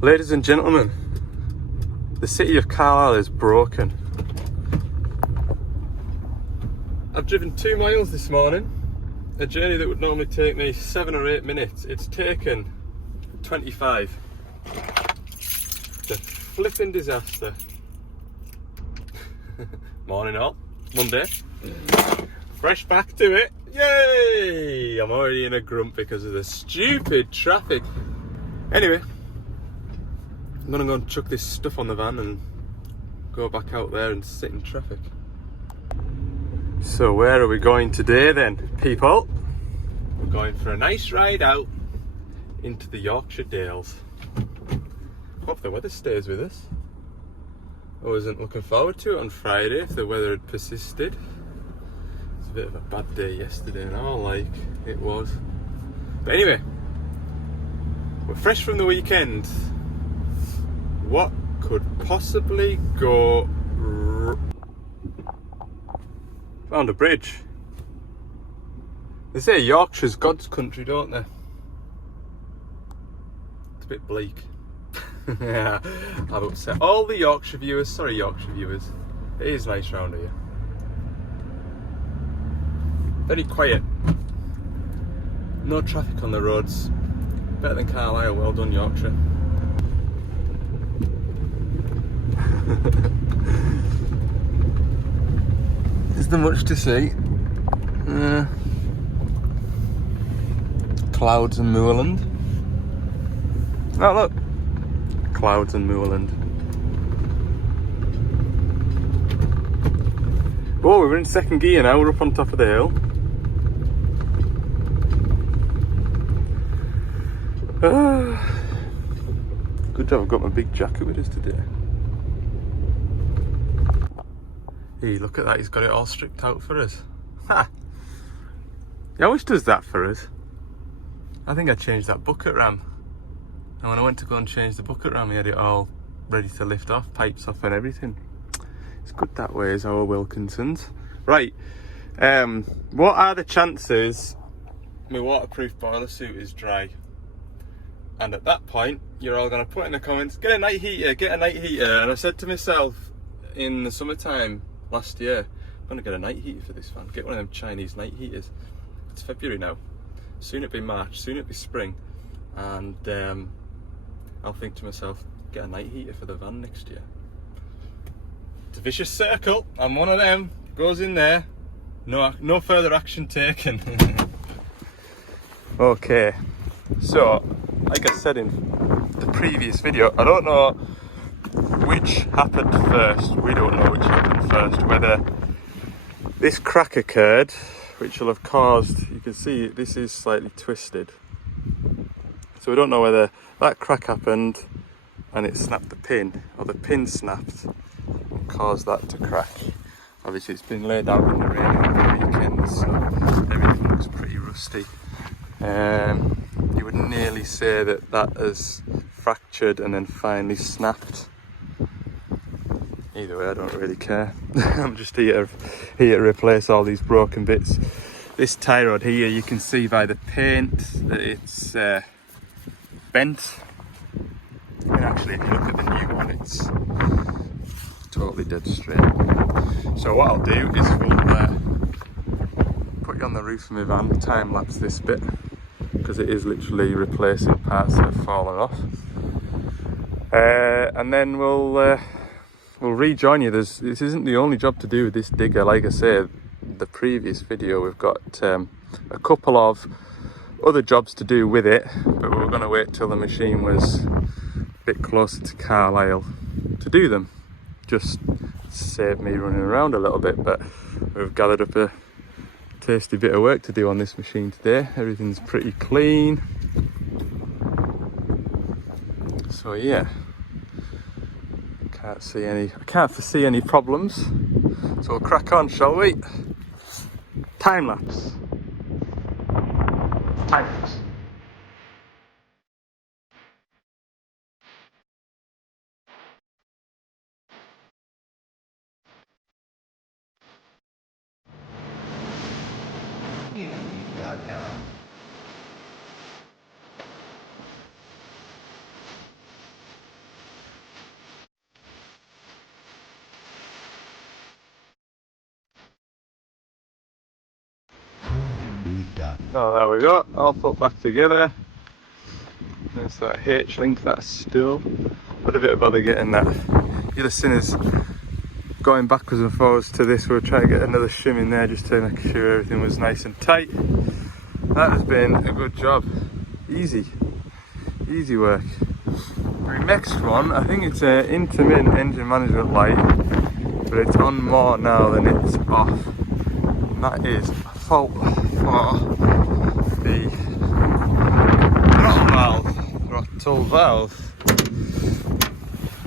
Ladies and gentlemen, the city of Carlisle is broken. I've driven 2 miles this morning, a journey that would normally take me 7 or 8 minutes. It's taken 25. It's a flipping disaster. Morning all, Monday. Fresh back to it. Yay! I'm already in a grump because of the stupid traffic. Anyway, I'm gonna go and chuck this stuff on the van and go back out there and sit in traffic. So where are we going today then, people? We're going for a nice ride out into the Yorkshire Dales. Hope the weather stays with us. I wasn't looking forward to it on Friday if the weather had persisted. It's a bit of a bad day yesterday and all, like it was. But anyway, we're fresh from the weekend. What could possibly go Found a bridge. They say Yorkshire's God's country, don't they? It's a bit bleak. Yeah, I've upset all the Yorkshire viewers. Sorry, Yorkshire viewers. It is nice round here. Very quiet. No traffic on the roads. Better than Carlisle. Well done, Yorkshire. Is there much to see? Clouds and moorland. Oh look, clouds and moorland. Oh, we're in second gear now. We're up on top of the hill. Good job I've got my big jacket with us today. Hey, look at that, he's got it all stripped out for us. Ha! He always does that for us. I think I changed that bucket ram. And when I went to go and change the bucket ram, he had it all ready to lift off, pipes off and everything. It's good that way, is our Wilkinsons. Right, what are the chances my waterproof boiler suit is dry? And at that point, you're all going to put in the comments, get a night heater, get a night heater. And I said to myself in the summertime, last year, I'm gonna get a night heater for this van. Get one of them Chinese night heaters. It's February now. Soon it'll be March. Soon it'll be spring, and I'll think to myself, get a night heater for the van next year. It's a vicious circle. I'm one of them. Goes in there. No further action taken. Okay. So, like I said in the previous video, I don't know which happened first. We don't know which happened first. Whether this crack occurred, which will have caused, you can see this is slightly twisted. So we don't know whether that crack happened and it snapped the pin, or the pin snapped and caused that to crack. Obviously it's been laid out in the rain over the weekend, so everything looks pretty rusty. You would nearly say that that has fractured and then finally snapped. Either way, I don't really care. I'm just here to replace all these broken bits. This tie rod here, you can see by the paint that it's bent. And actually, if you look at the new one, it's totally dead straight. So what I'll do is we'll put you on the roof of my van, time lapse this bit, because it is literally replacing parts that have fallen off. And then we'll rejoin you. This isn't the only job to do with this digger. Like I said, the previous video, we've got a couple of other jobs to do with it, but we were going to wait till the machine was a bit closer to Carlisle to do them. Just save me running around a little bit, but we've gathered up a tasty bit of work to do on this machine today. Everything's pretty clean. So yeah. I can't foresee any problems. So we'll crack on, shall we? Time lapse. Time lapse. Oh, there we go, all put back together. There's that H-link, that's still. But a bit of bother getting that. You'd have seen us going backwards and forwards to this. We were trying to get another shim in there just to make sure everything was nice and tight. That has been a good job. Easy work. The next one, I think it's an intermittent engine management light, but it's on more now than it's off. And that is a fault for the throttle valve.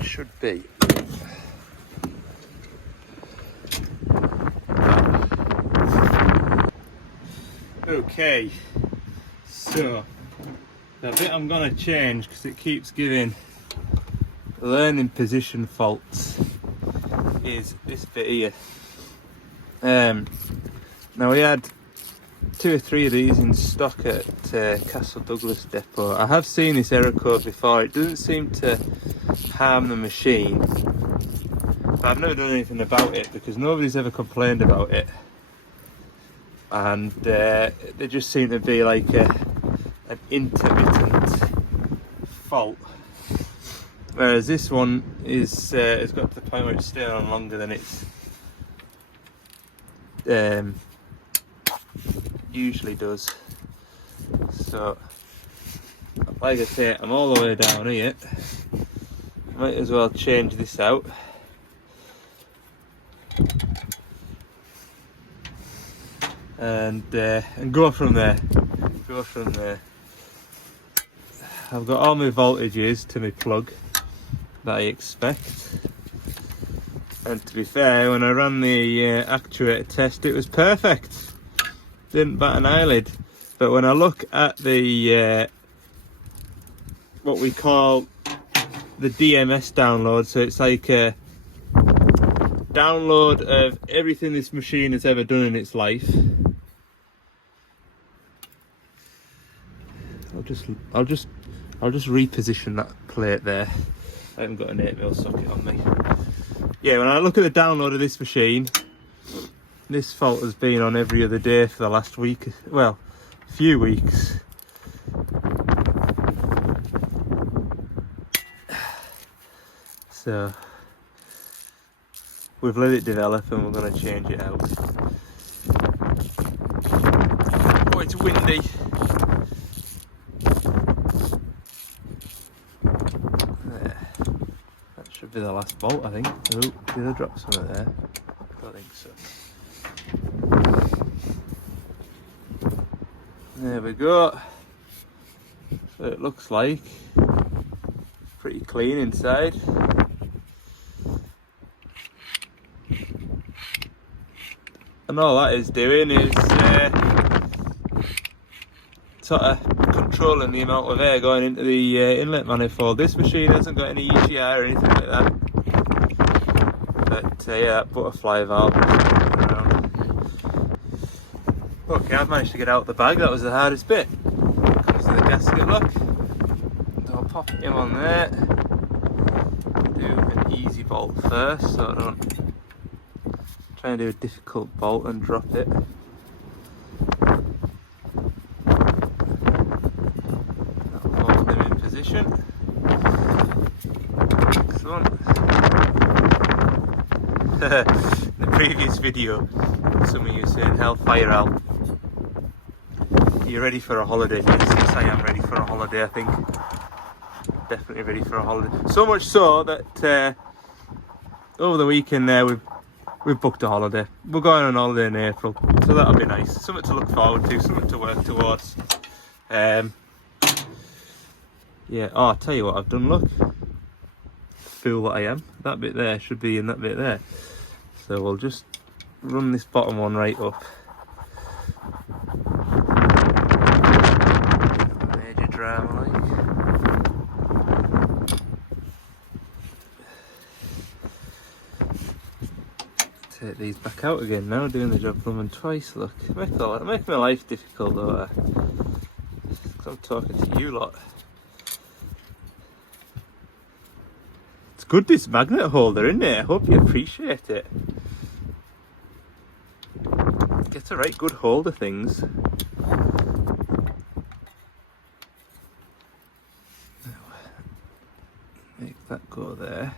Should be. Okay, so the bit I'm going to change because it keeps giving learning position faults is this bit here. Now we had 2 or 3 of these in stock at Castle Douglas depot. I have seen this error code before. It doesn't seem to harm the machine, but I've never done anything about it because nobody's ever complained about it, and they just seem to be like an intermittent fault, whereas this one is it's got to the point where it's staying on longer than it's usually does. So like I say, I'm all the way down here. Might as well change this out. And go from there. I've got all my voltages to my plug that I expect. And to be fair, when I ran the actuator test, it was perfect. Didn't bat an eyelid. But when I look at the what we call the DMS download, so it's like a download of everything this machine has ever done in its life. I'll just reposition that plate there. I haven't got an 8mm socket on me. Yeah, when I look at the download of this machine, this fault has been on every other day for the last week, well, few weeks. So we've let it develop and we're going to change it out. Oh, it's windy. There. That should be the last bolt, I think. Oh, did I drop some of there? I don't think so. There we go. So it looks like pretty clean inside. And all that is doing is sort of controlling the amount of air going into the inlet manifold. This machine hasn't got any EGR or anything like that. But yeah, that butterfly valve is around. Okay, I've managed to get out the bag. That was the hardest bit. Comes to the gasket look. So I'll pop him on there. Do an easy bolt first, so I don't try and do a difficult bolt and drop it. That'll hold them in position. Excellent. In the previous video, some of you saying, "Hellfire Al, you ready for a holiday?" Yes, I am ready for a holiday, I think. Definitely ready for a holiday. So much so that over the weekend there we've booked a holiday. We're going on holiday in April, so that'll be nice. Something to look forward to, something to work towards. Yeah, oh, I'll tell you what I've done, look. Fool that I am. That bit there should be in that bit there. So we'll just run this bottom one right up. Major drama like. Take these back out again now, doing the job from them twice, look. Make my life difficult though. I'm talking to you lot. It's good, this magnet holder, isn't it? I hope you appreciate it. Gets a right good hold of things. make that go there.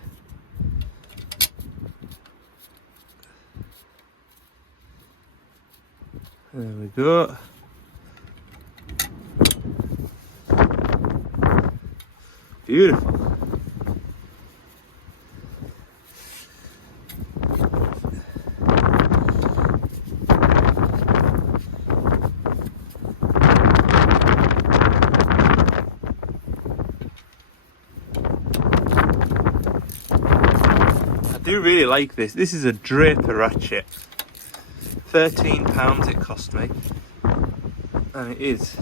There we go. Beautiful. I do really like this. This is a Draper ratchet. £13 it cost me, and it is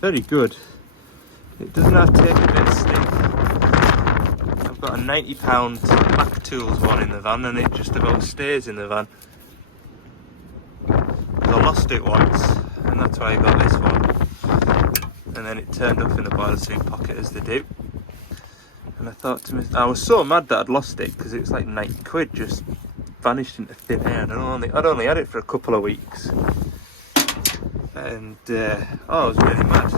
very good. It doesn't have to take a bit of stick. I've got a £90 Mac Tools one in the van, and it just about stays in the van. I lost it once, and that's why I got this one. And then it turned up in the boiler suit pocket, as they do. And I thought to myself, I was so mad that I'd lost it, because it was like £90, just vanished into thin air. I'd only had it for a couple of weeks, and I was really mad.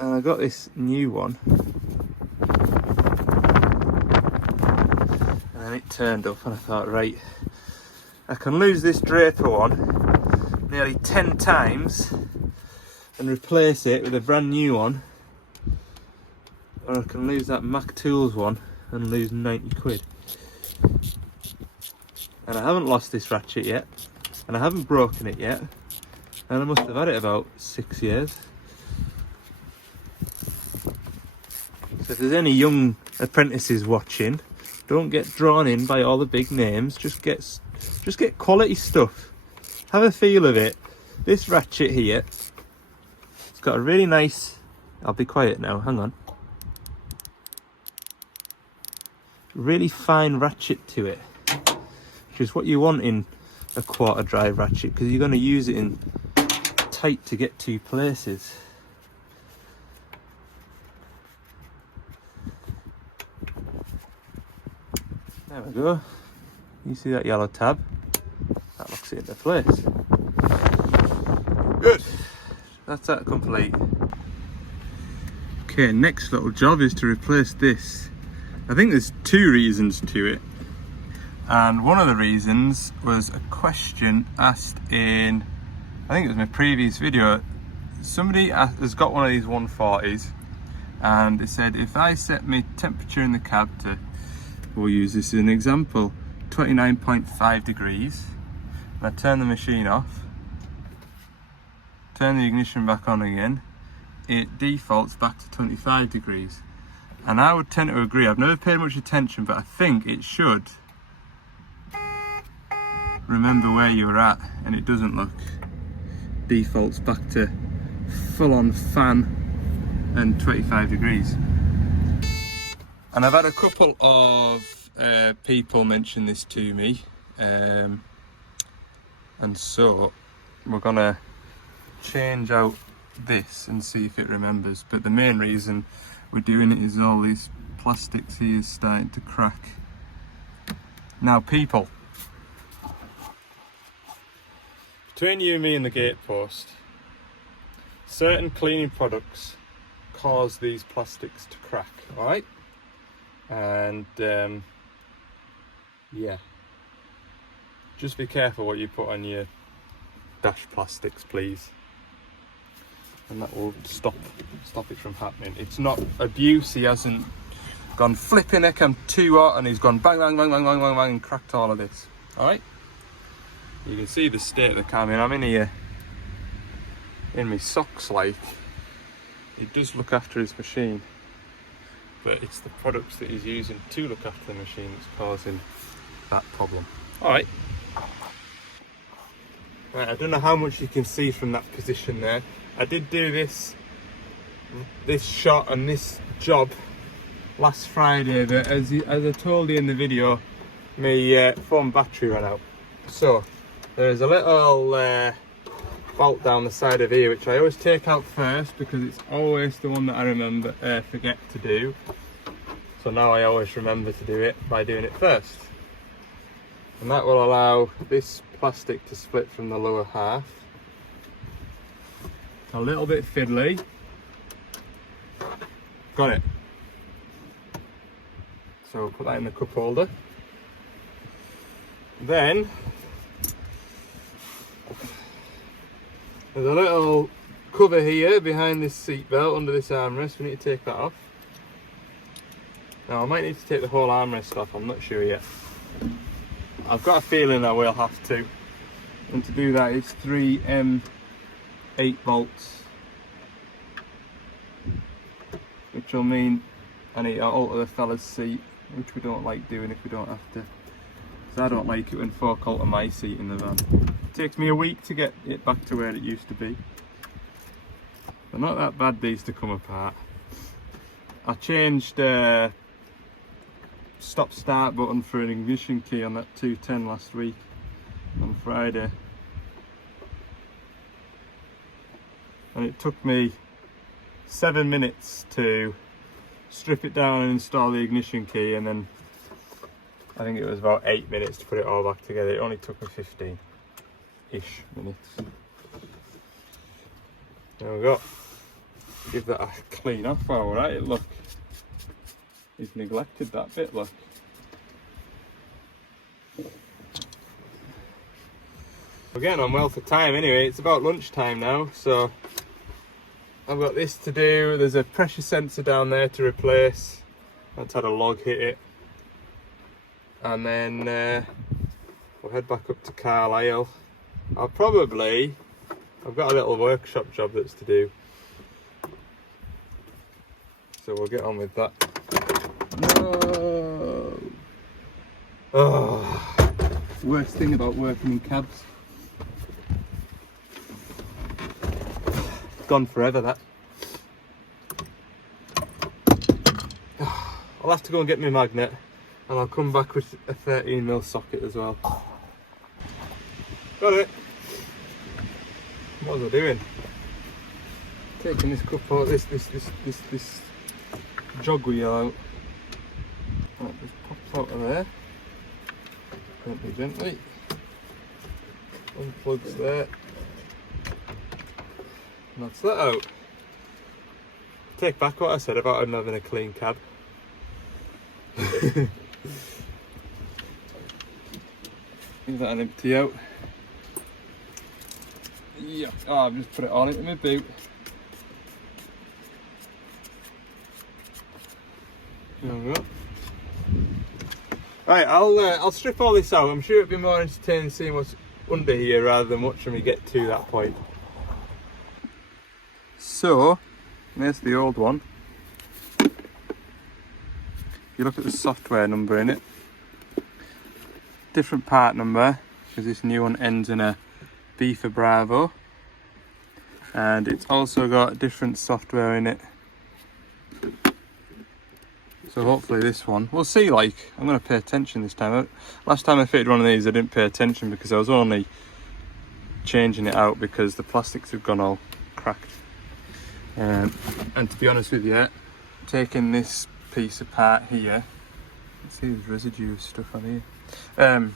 And I got this new one, and then it turned up, and I thought, right, I can lose this Draper one nearly 10 times and replace it with a brand new one, or I can lose that Mac Tools one and lose £90. And I haven't lost this ratchet yet, and I haven't broken it yet, and I must have had it about 6 years. So if there's any young apprentices watching, don't get drawn in by all the big names. Just get quality stuff. Have a feel of it. This ratchet here, it's got a really nice, I'll be quiet now, hang on, really fine ratchet to it, which is what you want in a quarter drive ratchet, because you're going to use it in tight to get to places. There we go. You see that yellow tab? That locks it into place. Good. That's that complete. Okay, next little job is to replace this. I think there's two reasons to it. And one of the reasons was a question asked in, I think it was my previous video. Somebody has got one of these 140s, and they said if I set my temperature in the cab to, we'll use this as an example, 29.5 degrees, and I turn the machine off, turn the ignition back on again, it defaults back to 25 degrees. And I would tend to agree. I've never paid much attention, but I think it should remember where you were at, and it doesn't look. Defaults back to full-on fan and 25 degrees. And I've had a couple of people mention this to me, and so we're gonna change out this and see if it remembers. But the main reason we're doing it is all these plastics here is starting to crack. Now people, between you and me and the gatepost, certain cleaning products cause these plastics to crack, alright? And yeah, just be careful what you put on your dash plastics, please, and that will stop it from happening. It's not abuse. He hasn't gone flipping heck, I'm too hot, and he's gone bang bang bang bang bang bang bang and cracked all of this. Alright, you can see the state of the car. I mean, I'm in here in my socks, like, he does look after his machine, but it's the products that he's using to look after the machine that's causing that problem. Alright, right, I don't know how much you can see from that position there. I did do this shot and this job last Friday, but as I told you in the video, my phone battery ran out. So there's a little bolt down the side of here, which I always take out first because it's always the one that I forget to do. So now I always remember to do it by doing it first. And that will allow this plastic to split from the lower half. A little bit fiddly. Got it. So we'll put that in the cup holder. Then there's a little cover here behind this seat belt under this armrest. We need to take that off. Now I might need to take the whole armrest off, I'm not sure yet. I've got a feeling I will have to. And to do that it's 3 8 bolts. Which will mean I need to alter the fella's seat, which we don't like doing if we don't have to. So I don't like it when folk alter my seat in the van. It takes me a week to get it back to where it used to be. They're not that bad, these, to come apart. I changed stop start button for an ignition key on that 210 last week on Friday. And it took me 7 minutes to strip it down and install the ignition key, and then I think it was about 8 minutes to put it all back together. It only took me 15-ish minutes. There we go. Give that a clean off while we're at it, look. He's neglected that bit, look. We're getting on well for time anyway. It's about lunchtime now, so I've got this to do. There's a pressure sensor down there to replace. That's had a log hit it. And then we'll head back up to Carlisle. I've got a little workshop job that's to do. So we'll get on with that. No. Oh, worst thing about working in cabs. Gone forever, that. I'll have to go and get my magnet, and I'll come back with a 13mm socket as well. Got it. What was I doing? Taking this cup out, this jog wheel out. That just pops out of there. Gently. Unplugs there. And that's that out. Take back what I said about him having a clean cab. Give that an empty out. Yeah, oh, I've just put it all into my boot. There we go. Right, I'll strip all this out. I'm sure it'd be more entertaining seeing what's under here rather than watching me get to that point. So, there's the old one. If you look at the software number in it, different part number, because this new one ends in a B for Bravo, and it's also got different software in it. So hopefully this one, we'll see. Like, I'm going to pay attention this time. Last time I fitted one of these I didn't pay attention because I was only changing it out because the plastics have gone all cracked. And to be honest with you, taking this piece apart here, let's see, there's residue of stuff on here.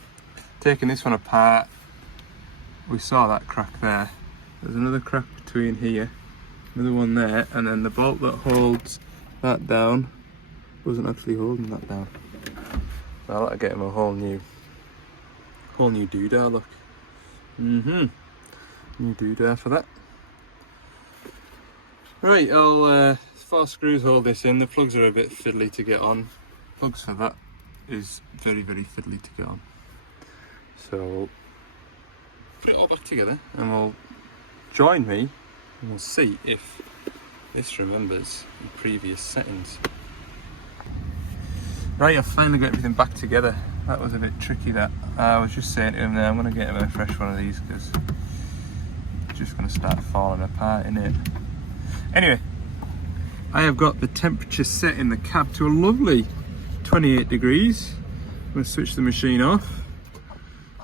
Taking this one apart, we saw that crack there. There's another crack between here, another one there, and then the bolt that holds that down wasn't actually holding that down. I'll get him a whole new doodah, look. New doodah for that. Right, I'll 4 screws hold this in. The plugs are a bit fiddly to get on. Plugs for that is very, very fiddly to get on. So put it all back together and we'll join me and we'll see if this remembers the previous settings. Right, I've finally got everything back together. That was a bit tricky, that. I was just saying to him there, I'm going to get him a fresh one of these because it's just going to start falling apart, innit? Anyway, I have got the temperature set in the cab to a lovely 28 degrees. I'm going to switch the machine off,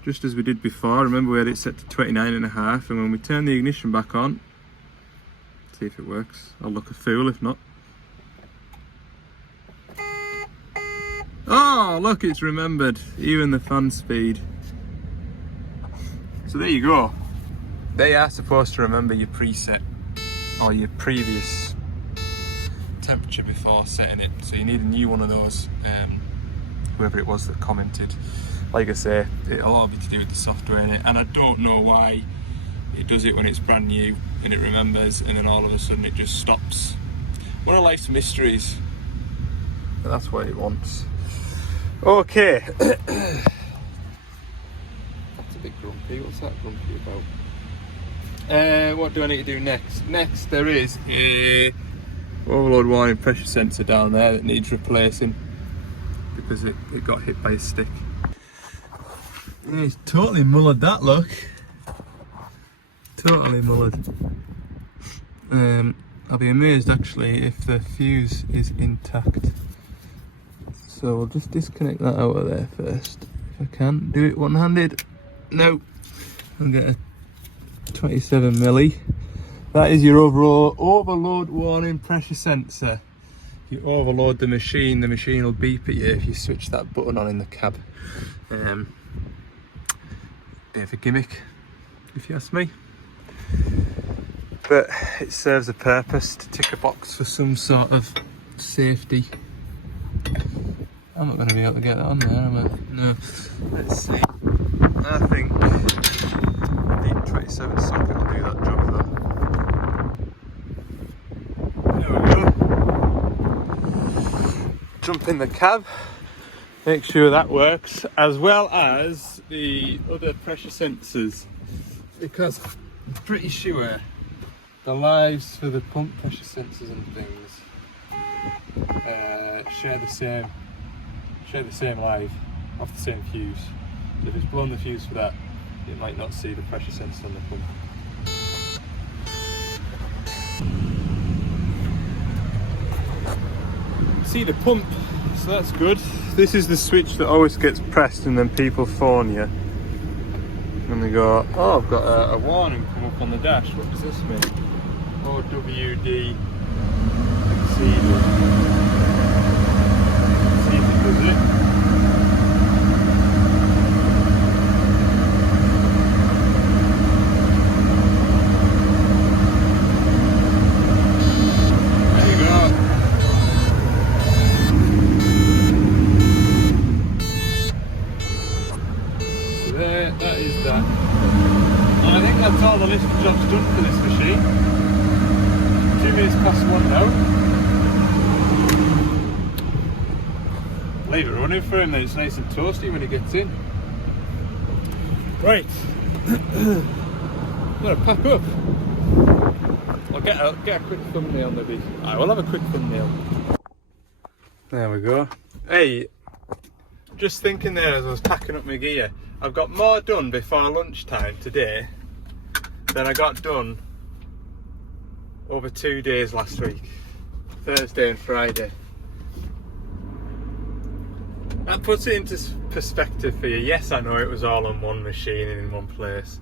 just as we did before. Remember, we had it set to 29.5, and when we turn the ignition back on, see if it works. I'll look a fool if not. Oh, look, it's remembered, even the fan speed. So there you go. They are supposed to remember your preset or your previous temperature before setting it. So you need a new one of those. whoever it was that commented. Like I say, it'll all be to do with the software in it, and I don't know why it does it when it's brand new and it remembers, and then all of a sudden it just stops. One of life's mysteries, but that's what it wants. Okay. That's a bit grumpy. What's that grumpy about? What do I need to do next? Next, there is a overload warning pressure sensor down there that needs replacing because it got hit by a stick. It's totally mullered, that look. Totally mullered. I'll be amazed actually if the fuse is intact. So we'll just disconnect that out of there first. If I can do it one-handed. No. I'll get a 27 milli. That is your overall overload warning pressure sensor. If you overload the machine will beep at you if you switch that button on in the cab. Bit of a gimmick, if you ask me. But it serves a purpose to tick a box for some sort of safety. I'm not going to be able to get that on there, am I? No. Let's see. I think the 27 socket will do that job though. There we go. Jump in the cab. Make sure that works, as well as the other pressure sensors, because I'm pretty sure the lives for the pump pressure sensors and things share the same live off the same fuse. So if it's blown the fuse for that, it might not see the pressure sensor on the pump. See the pump, so that's good. This is the switch that always gets pressed and then people phone you and they go, oh, I've got a warning come up on the dash, what does this mean? OWD exceeded. See if it does it. That is that. And I think that's all the list of jobs done for this machine. 2 minutes past 1 now. Leave it running for him, then it's nice and toasty when he gets in. Right. I'm going to pack up. I'll get a quick thumbnail maybe. I will have a quick thumbnail. There we go. Hey, just thinking there as I was packing up my gear, I've got more done before lunchtime today than I got done over 2 days last week, Thursday and Friday. That puts it into perspective for you. Yes, I know it was all on one machine and in one place,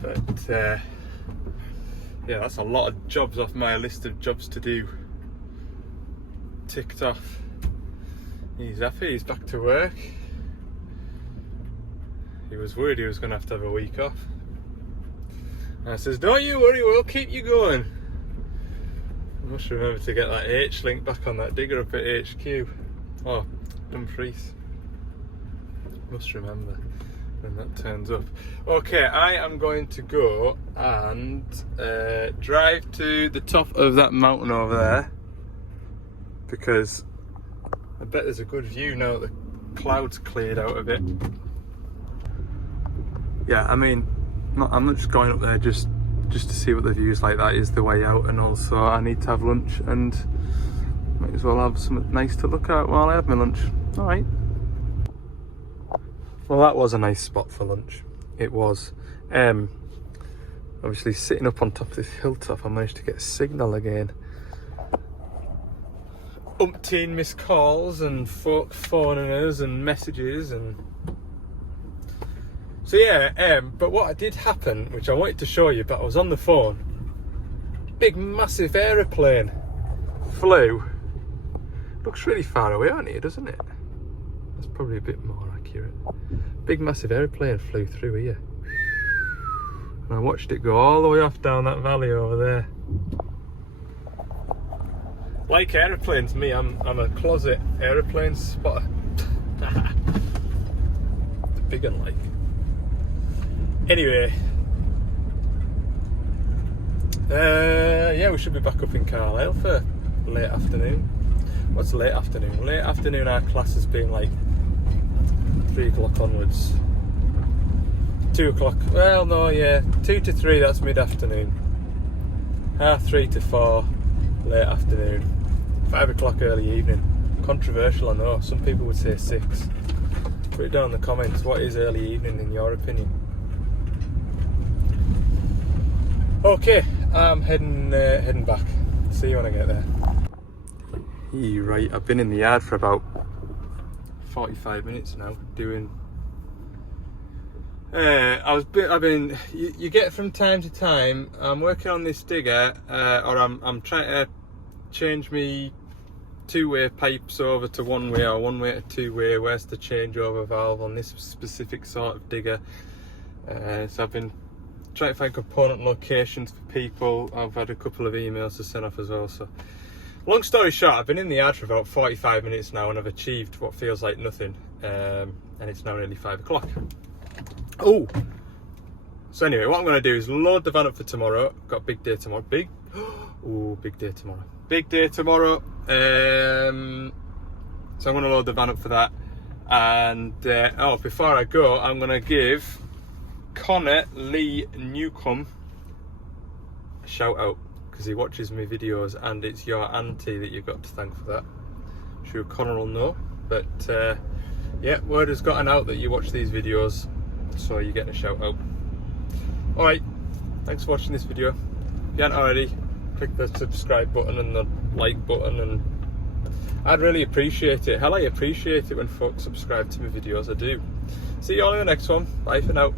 but yeah, that's a lot of jobs off my list of jobs to do. Ticked off. He's happy, he's back to work. He was worried he was going to have a week off. And I says, don't you worry, we'll keep you going. I must remember to get that H-link back on that digger up at HQ. Oh, Dumfries. Must remember when that turns up. Okay, I am going to go and drive to the top of that mountain over there, because I bet there's a good view now that the clouds cleared out of it. Yeah, I mean, I'm not just going up there just to see what the view's like. That is the way out, and also I need to have lunch and might as well have something nice to look at while I have my lunch. All right. Well, that was a nice spot for lunch. It was. Obviously, sitting up on top of this hilltop, I managed to get a signal again. Umpteen missed calls and folk phoning us and messages and. So yeah, but what did happen, which I wanted to show you, but I was on the phone. Big massive aeroplane flew. Looks really far away on here, doesn't it? That's probably a bit more accurate. Big massive aeroplane flew through here. And I watched it go all the way off down that valley over there. Like aeroplanes, me, I'm a closet aeroplane spotter. The big one, like. Anyway, yeah, we should be back up in Carlisle for late afternoon. What's late afternoon? Late afternoon, our class has been like 3 o'clock onwards. 2 o'clock, well no, yeah, 2 to 3, that's mid-afternoon. 3:30 to 4, late afternoon. 5 o'clock, early evening. Controversial, I know, some people would say 6. Put it down in the comments, what is early evening in your opinion? Okay, I'm heading back. See you when I get there. Right, I've been in the yard for about 45 minutes now, doing... you get from time to time, I'm working on this digger, or I'm trying to change me two-way pipes over to one-way, or one-way to two-way. Where's the changeover valve on this specific sort of digger? So I've been trying to find component locations for people. I've had a couple of emails to send off as well. So, long story short, I've been in the yard for about 45 minutes now, and I've achieved what feels like nothing. And it's now nearly 5 o'clock. Oh, so anyway, what I'm going to do is load the van up for tomorrow. Got a big day tomorrow. Big day tomorrow. Big day tomorrow. So I'm going to load the van up for that. And before I go, I'm going to give Connor Lee Newcomb a shout out, because he watches my videos, and it's your auntie that you've got to thank for that. I'm sure Connor will know, but yeah, word has gotten out that you watch these videos, so you're getting a shout out. Alright, thanks for watching this video. If you haven't already, click the subscribe button and the like button, and I'd really appreciate it. Hell, I appreciate it when folks subscribe to my videos, I do. See you all in the next one. Bye for now.